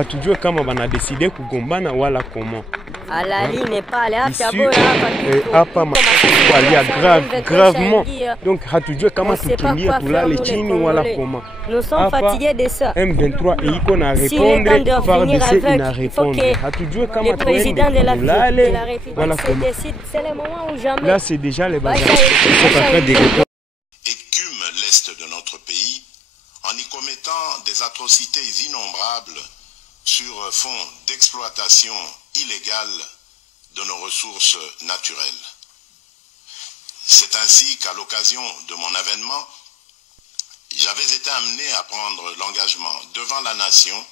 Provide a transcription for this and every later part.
hatujue kama banadeside kugombana wala comment. Hapa walia gravement, donc hatujue kama tukimbia tulale chini wala comment. Nous sommes fatigués de ça. M23 iko na répondre, FARDC ina répondre. Hatujue kama le président de la République wala se comment. décide, c'est le moment où jamais. Là c'est déjà les bazars. Écume l'est de notre pays en y commettant des atrocités innombrables sur fond d'exploitation illégale de nos ressources naturelles. C'est ainsi qu'à l'occasion de mon avènement, j'avais été amené à prendre l'engagement devant la nation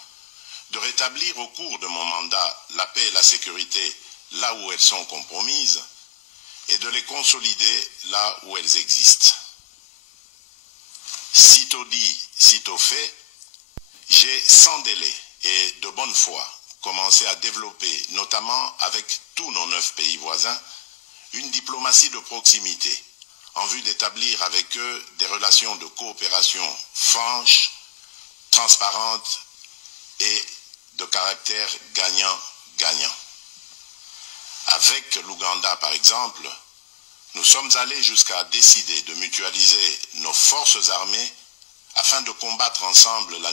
de rétablir au cours de mon mandat la paix et la sécurité là où elles sont compromises et de les consolider là où elles existent. Sitôt dit, sitôt fait, j'ai sans délai et de bonne foi commencé à développer, notamment avec tous nos 9 pays voisins, une diplomatie de proximité en vue d'établir avec eux des relations de coopération franches, transparentes et de caractère gagnant-gagnant. Avec l'Ouganda, par exemple, nous sommes allés jusqu'à décider de mutualiser nos forces armées afin de combattre ensemble la